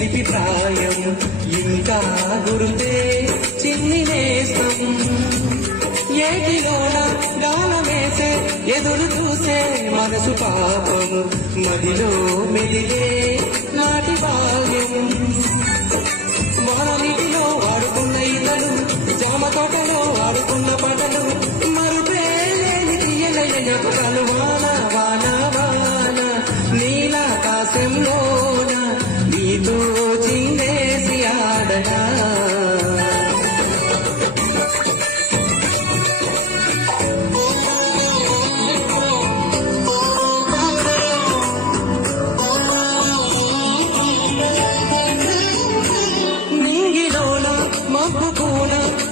చిలిపి ప్రాయం ఇంకా గురుతే చిన్ని నేస్తం ఏటిలోన గాలమేసే ఎదురు చూసే మనసు పాపము నదిలో మెదిలే నాటి బాల్యం వాననీటిలో ఆడుకున్న ఇతలు జామ తోటలో ఆడుకున్న పటలు మరుపేలేని తీయలైన జ్ఞాపకాలు వాన వాన వాన నీలాకాశంలోన నీతో చిందేసి ఆడనా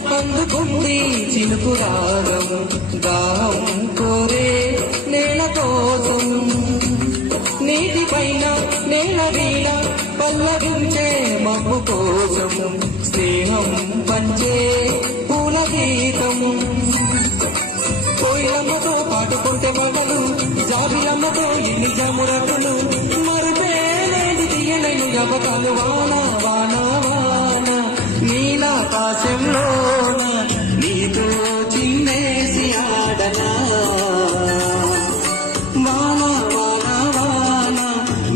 అందుకుంది చిలుపు రాగం దాహం కోరే నేల కోసం నీటిపైన నేల వీణ పల్లవించే మబ్బు కోసం స్నేహం పంచే పూల గీతం కోయిలమ్మతో పాటుకుంటే పగలు జాబిలమ్మతో ఎన్ని జమురకులు మరుపేలేని తీయలేని జ్ఞాపకాలు వాన వాన వాన నీలాకాశంలోన నీతో చిన్నేసి ఆడనా వాన వాన వాన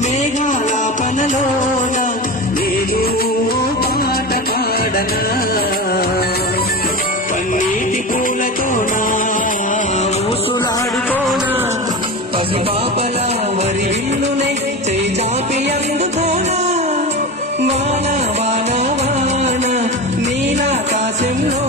మేఘాలాపనలోన నేను పాట పాడనా కన్నీటి పూలతోనా ఊసులాడుకోనా పసిపాపల వరి విల్లునే చేయి చాపి అందుకోనా వాన వాన వాన నీలాకాశంలో